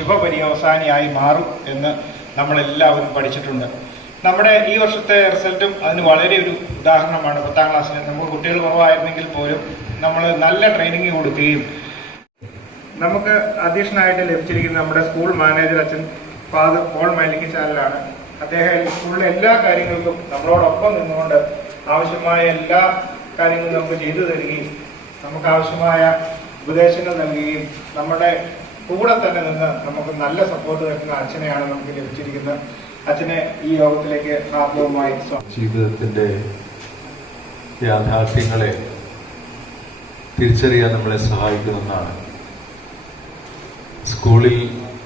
ശുഭപര്യവസാനിയായി മാറും എന്ന് നമ്മളെല്ലാവരും പഠിച്ചിട്ടുണ്ട്. നമ്മുടെ ഈ വർഷത്തെ റിസൾട്ടും അതിന് വളരെ ഒരു ഉദാഹരണമാണ്. പത്താം ക്ലാസ്സിൽ നമുക്ക് കുട്ടികൾ കുറവായിരുന്നെങ്കിൽ പോലും നമ്മൾ നല്ല ട്രെയിനിങ് കൊടുക്കുകയും നമുക്ക് അധ്യക്ഷനായിട്ട് ലഭിച്ചിരിക്കുന്ന നമ്മുടെ സ്കൂൾ മാനേജർ അച്ഛൻ ഫാദർ പോൾ മൈലിക്കച്ചാലിലാണ് അദ്ദേഹം ഈ സ്കൂളിലെ എല്ലാ കാര്യങ്ങൾക്കും നമ്മളോടൊപ്പം നിന്നുകൊണ്ട് ആവശ്യമായ എല്ലാ കാര്യങ്ങളും നമുക്ക് ചെയ്തു തരികയും നമുക്ക് ആവശ്യമായ ഉപദേശങ്ങൾ നൽകുകയും നമ്മുടെ കൂടെ തന്നെ നിന്ന് നമുക്ക് നല്ല സപ്പോർട്ട് തരുന്ന അച്ഛനെയാണ് നമുക്ക് ലഭിച്ചിരിക്കുന്നത്. അച്ഛനെ ഈ യോഗത്തിലേക്ക് ഹാർദവുമായി ജീവിതത്തിന്റെ യാഥാർത്ഥ്യങ്ങളെ തിരിച്ചറിയാൻ നമ്മളെ സഹായിക്കുന്നതാണ്. സ്കൂളിൽ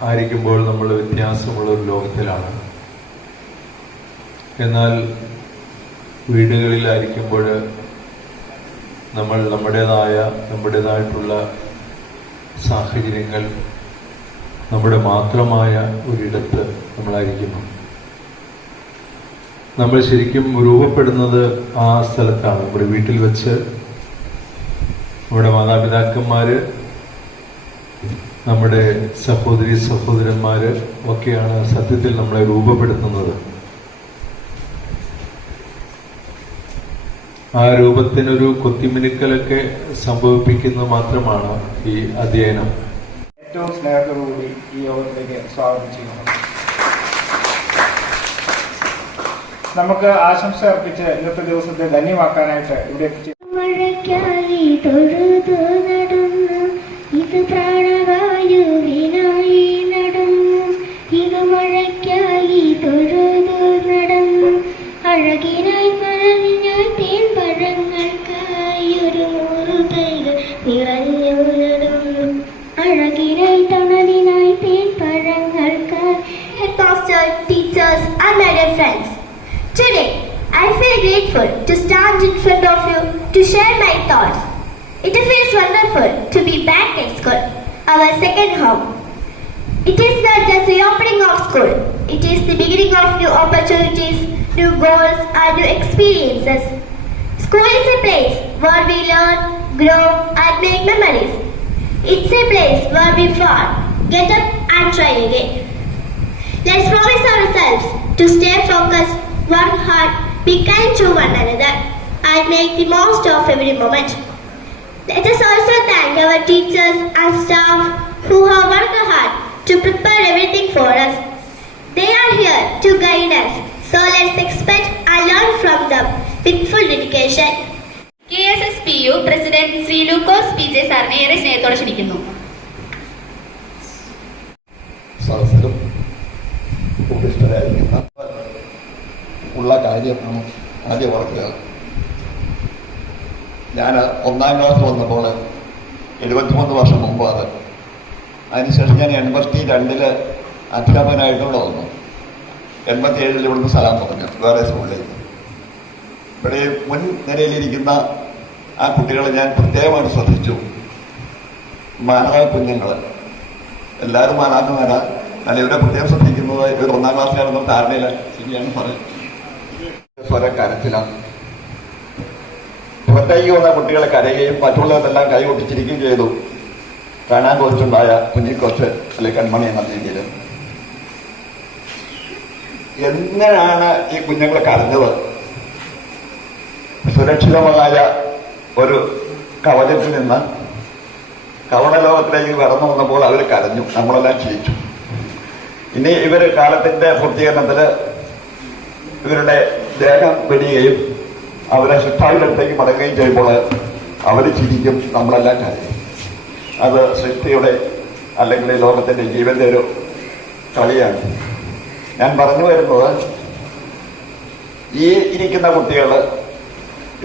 ആയിരിക്കുമ്പോൾ നമ്മൾ വ്യത്യാസമുള്ള ഒരു ലോകത്തിലാണ്. എന്നാൽ വീടുകളിലായിരിക്കുമ്പോൾ നമ്മൾ നമ്മുടേതായ നമ്മുടേതായിട്ടുള്ള സാഹചര്യങ്ങൾ നമ്മുടെ മാത്രമായ ഒരിടത്ത് നമ്മളായിരിക്കുന്നു. നമ്മൾ ശരിക്കും രൂപപ്പെടുന്നത് ആ സ്ഥലത്താണ്. നമ്മുടെ വീട്ടിൽ വെച്ച് നമ്മുടെ മാതാപിതാക്കന്മാര് നമ്മുടെ സഹോദരി സഹോദരന്മാര് ഒക്കെയാണ് സത്യത്തിൽ നമ്മളെ രൂപപ്പെടുത്തുന്നത്. ആ രൂപത്തിനൊരു കൊത്തിമിനുക്കലൊക്കെ സംഭവിപ്പിക്കുന്നത് മാത്രമാണ് ഈ അധ്യയനം. ഏറ്റവും സ്നേഹത്തോടുകൂടി ഈ യോഗത്തിലേക്ക് സ്വാഗതം ചെയ്യുന്നു. നമുക്ക് ആശംസ അർപ്പിച്ച് ഇന്നത്തെ ദിവസത്തെ ധന്യമാക്കാനായിട്ട് ഇവിടെ grateful to stand in front of you to share my thoughts. It feels wonderful to be back at school, our second home. It is not just the opening of school, it is the beginning of new opportunities, new goals, and new experiences. School is a place where we learn, grow, and make memories. It's a place where we fall, get up, and try again. Let's promise ourselves to stay focused, work hard, be kind to one another, and make the most of every moment. Let us also thank our teachers and staff who have worked hard to prepare everything for us. They are here to guide us, so let's expect and learn from them with full dedication. K S S P U president Shri Lukose P J സാറിനെ ഏറെ സ്നേഹത്തോടെ ക്ഷണിക്കുന്നു ആദ്യം ഓർക്കുക ഞാൻ ഒന്നാം class വന്നപ്പോൾ എഴുപത്തിമൂന്ന് വർഷം മുമ്പ് അത്. അതിനുശേഷം ഞാൻ എൺപത്തി രണ്ടിൽ അധ്യാപകനായിട്ടുള്ള വന്നു. എൺപത്തി ഏഴിൽ ഇവിടുന്ന് സ്ഥലം പറഞ്ഞു. വേറെ സ്കൂളിലേക്ക്. ഇവിടെ മുൻ നിരയിലിരിക്കുന്ന ആ കുട്ടികളെ ഞാൻ പ്രത്യേകമായിട്ട് ശ്രദ്ധിച്ചു. മാനവ കുഞ്ഞുങ്ങൾ എല്ലാവരും മാനാക്കന്മാരാ അല്ല ഇവരെ പ്രത്യേകം ശ്രദ്ധിക്കുന്നത് ഇവർ ഒന്നാം ക്ലാസ്സിലാണെന്ന് ധാരണയില്ല ശരിയാണ് പറയും. സ്വര കരച്ചിലാണ് പുറത്തേക്ക് വന്ന കുട്ടികളെ കരയുകയും മറ്റുള്ളവരെല്ലാം കൈ ഒട്ടിച്ചിരിക്കുകയും ചെയ്തു. കാണാൻ കുറച്ചുണ്ടായ കുഞ്ഞിക്കൊച്ച് അല്ലെ കൺമണി എന്ന രീതിയിൽ എങ്ങനെയാണ് ഈ കുഞ്ഞുങ്ങൾ കരഞ്ഞത്? സുരക്ഷിതമായ ഒരു കവചത്തിൽ നിന്ന് കവണലോകത്തിലേക്ക് കടന്നു വന്നപ്പോൾ അവർ കരഞ്ഞു. നമ്മളെല്ലാം ചിരിച്ചു. ഇനി ഇവർ കാലത്തിന്റെ പൂർത്തീകരണത്തിൽ ഇവരുടെ ദേഹം വെടിയുകയും അവരെ ശിക്ഷാവിലടുത്തേക്ക് മടങ്ങുകയും ചെയ്യുമ്പോൾ അവർ ചിരിക്കും നമ്മളെല്ലാം കാര്യം. അത് സൃഷ്ടിയുടെ അല്ലെങ്കിൽ ലോകത്തിന്റെ ജീവന്റെ ഒരു കളിയാണ്. ഞാൻ പറഞ്ഞു വരുന്നത് ഈ ഇരിക്കുന്ന കുട്ടികൾ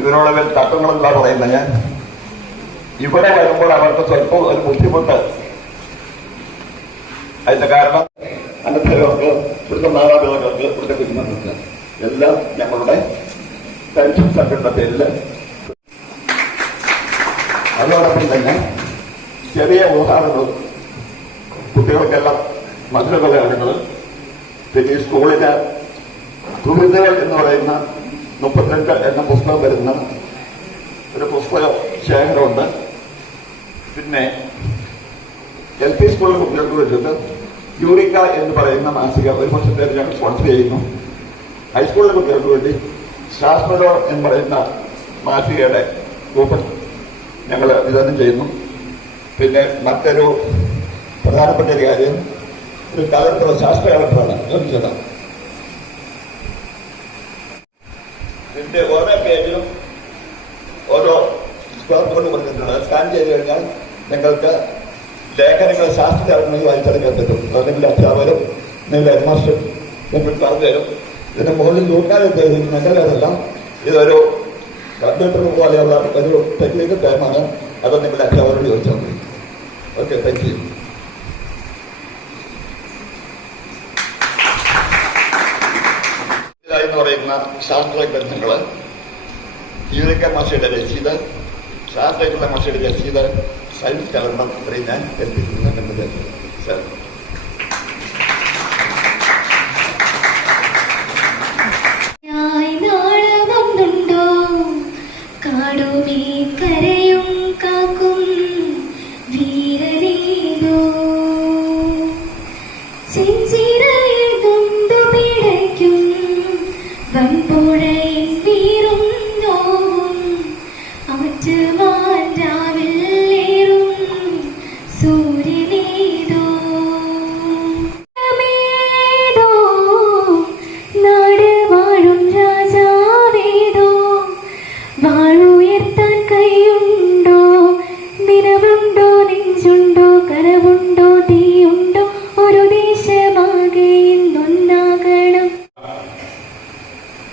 വലിയ തത്വങ്ങളല്ല പറയുന്നത് ഞാൻ ഇവിടെ വരുമ്പോൾ അവർക്ക് സ്വല്പം ഒരു ബുദ്ധിമുട്ട്. അതിന്റെ കാരണം അനന്തരവർക്ക് ഇവിടുത്തെ മാതാപിതാക്കൾക്ക് ഇവിടുത്തെ കുഞ്ഞുമക്കൾക്ക് എല്ലാം ഞങ്ങളുടെ പെൻഷൻ സംഘടന പേരിൽ അതോടൊപ്പം തന്നെ ചെറിയ ഉദാഹരണങ്ങൾ കുട്ടികൾക്കെല്ലാം മധുരപലഹാരങ്ങൾ പിന്നെ ഈ സ്കൂളിന് തുരിതകൾ എന്ന് പറയുന്ന മുപ്പത്തിരണ്ട് എന്ന പുസ്തകം വരുന്ന ഒരു പുസ്തക ശേഖരമുണ്ട്. പിന്നെ എൽ പി സ്കൂളിലെ കുട്ടികൾക്ക് വെച്ചിട്ട് യൂറിക്ക എന്ന് പറയുന്ന മാസിക ഒരു വർഷത്തേക്ക് ഞങ്ങൾ സ്പോൺസർ ചെയ്യുന്നു. ഹൈസ്കൂളിലെ കുട്ടികൾക്ക് വേണ്ടി ശാസ്ത്രോ എന്ന് പറയുന്ന മാസികയുടെ കൂപ്പൺ ഞങ്ങൾ വിതരണം ചെയ്യുന്നു. പിന്നെ മറ്റൊരു പ്രധാനപ്പെട്ട ഒരു കാര്യം ഒരു കലണ്ടർ ശാസ്ത്ര കലണ്ടറാണ് അതൊന്ന് ചേട്ടാ ഇതിന്റെ ഓരോ പേജിലും ഓരോ സ്ക്വയർ കോഡ് കൊടുത്തിട്ടുണ്ട്. അത് സ്കാൻ ചെയ്ത് കഴിഞ്ഞാൽ നിങ്ങൾക്ക് ലേഖനങ്ങൾ ശാസ്ത്രജ്ഞമായി വായിച്ചെടുക്കാൻ പറ്റും അല്ലെങ്കിൽ അധ്യാപകരും നിങ്ങളുടെ ഹെഡ്മാസ്റ്റർ നിങ്ങൾക്ക് പറഞ്ഞു തരും. ഇതിന്റെ മുകളിൽ നോക്കാൻ ഉദ്ദേശിക്കുന്നെങ്കിൽ അതെല്ലാം ഇതൊരു കമ്പ്യൂട്ടർ പോലെയുള്ള ഒരു ടെക്നിക്കൽ ടൈമാണ് അത് നിങ്ങളുടെ അധ്യാപകരോട് ചോദിച്ചാൽ മതി. ഓക്കെ താങ്ക് യു എന്ന് പറയുന്ന ശാസ്ത്ര ഗ്രന്ഥങ്ങൾ യൂരിക്ക മാഷയുടെ രസീത് ശാസ്ത്രജ്ഞ മാഷയുടെ രസീത് സയൻസ് കലണ്ടർ ഇത്രയും ഞാൻ ഏൽപ്പിക്കുന്നു എന്നത് സർ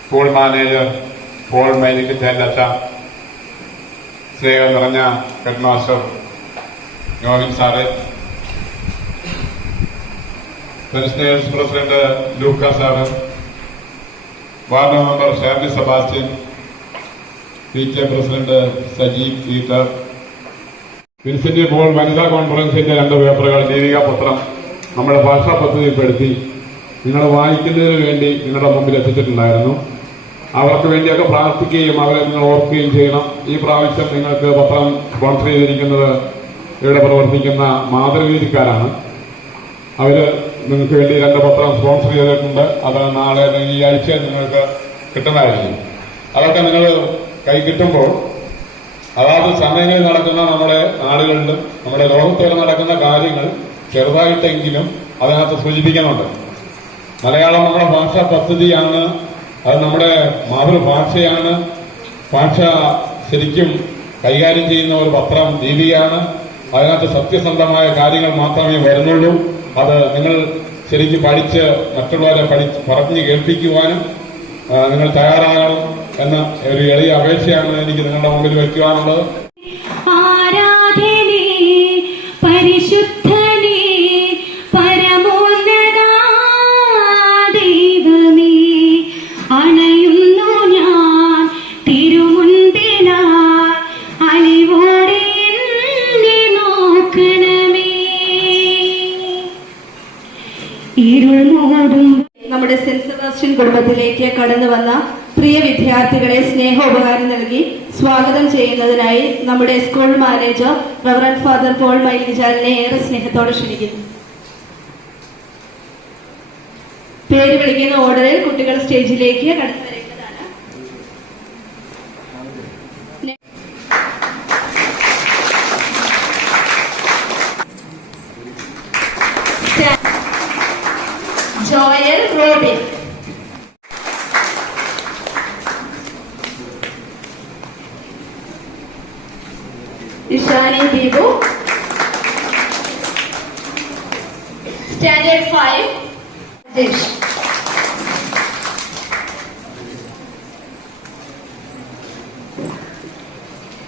സ്കൂൾ മാനേജർ പോൾ മൈലിക്ക് ചെല്ലച്ച സ്നേഹം നിറഞ്ഞ ഹെഡ് മാസ്റ്റർ യോഹിൻ സാറെ pensioners president Luka sir ward member Shabi Sebastian P K president Sajeev seater Vincent ball വനിതാ കോൺഫറൻസിന്റെ രണ്ട് പേപ്പറുകൾ ദീപിക പത്രം. നമ്മുടെ ഭാഷാ പദ്ധതിപ്പെടുത്തി. നിങ്ങൾ വായിക്കുന്നതിന് വേണ്ടി നിങ്ങളുടെ മുമ്പിൽ എത്തിച്ചിട്ടുണ്ടായിരുന്നു. അവർക്ക് വേണ്ടിയൊക്കെ പ്രാർത്ഥിക്കുകയും അവരെ നിങ്ങൾ ഓർക്കുകയും ചെയ്യണം. ഈ പ്രാവശ്യം നിങ്ങൾക്ക് പത്രം സ്പോൺസർ ചെയ്തിരിക്കുന്നത് ഇവിടെ പ്രവർത്തിക്കുന്ന മാതൃവീതിക്കാരാണ് അവർ നിങ്ങൾക്ക് വേണ്ടി രണ്ട് പത്രം സ്പോൺസർ ചെയ്തിട്ടുണ്ട്. അത് നാളെ ഈ ആഴ്ച നിങ്ങൾക്ക് കിട്ടുന്നതായിരിക്കും. അതൊക്കെ നിങ്ങൾ കൈ കിട്ടുമ്പോൾ അതാത് സമയങ്ങളിൽ നടക്കുന്ന നമ്മുടെ നാടുകളിലും നമ്മുടെ ലോകത്തോടെ നടക്കുന്ന കാര്യങ്ങൾ ചെറുതായിട്ടെങ്കിലും അതിനകത്ത് സൂചിപ്പിക്കുന്നുണ്ട്. മലയാളം നമ്മുടെ ഭാഷ പദ്ധതിയാണ് അത് നമ്മുടെ മാതൃഭാഷയാണ്. ഭാഷ ശരിക്കും കൈകാര്യം ചെയ്യുന്ന ഒരു പത്രം ദീപികയാണ്. അതിനകത്ത് സത്യസന്ധമായ കാര്യങ്ങൾ മാത്രമേ വരുന്നുള്ളൂ. അത് നിങ്ങൾ ശരിക്കും പഠിച്ച് മറ്റുള്ളവരെ പഠിച്ച് പറഞ്ഞു കേൾപ്പിക്കുവാനും നിങ്ങൾ തയ്യാറാകണം എന്ന ഒരു എളിയ അപേക്ഷയാണ് എനിക്ക് നിങ്ങളുടെ മുമ്പിൽ വയ്ക്കുവാനുള്ളത്. കുടുംബത്തിലേക്ക് കടന്നു വന്ന പ്രിയ വിദ്യാർത്ഥികളെ സ്നേഹോപഹാരം നൽകി സ്വാഗതം ചെയ്യുന്നതിനായി നമ്മുടെ school manager reverend father Paul മൈലിജാലിനെ ഏറെ സ്നേഹത്തോടെ ക്ഷണിക്കുന്നു. പേര് വിളിക്കുന്ന ഓർഡറിൽ കുട്ടികൾ സ്റ്റേജിലേക്ക് കടന്നു വരേണ്ടതാണ്. ജോയൽ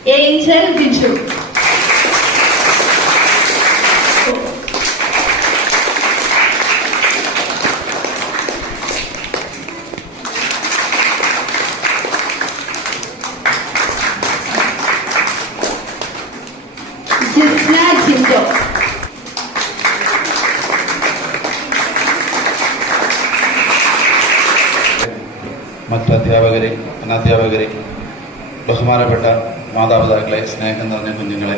ഏഞ്ചൽ ബിജു ജിസ്ന ജിൻഡോ മറ്റ് അധ്യാപകരെ അനധ്യാപകരെ ബഹുമാനപ്പെട്ട മാതാപിതാക്കളെ സ്നേഹം നിറഞ്ഞ കുഞ്ഞുങ്ങളെ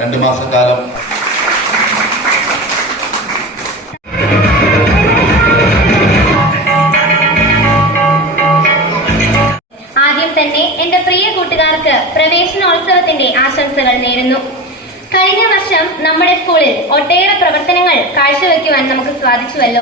രണ്ട് മാസക്കാലം ആദ്യം തന്നെ എന്റെ പ്രിയ കൂട്ടുകാർക്ക് പ്രവേശനോത്സവത്തിന്റെ ആശംസകൾ നേരുന്നു. കഴിഞ്ഞ വർഷം നമ്മുടെ സ്കൂളിൽ ഒട്ടേറെ പ്രവർത്തനങ്ങൾ കാഴ്ചവെക്കുവാൻ നമുക്ക് സാധിച്ചുവല്ലോ.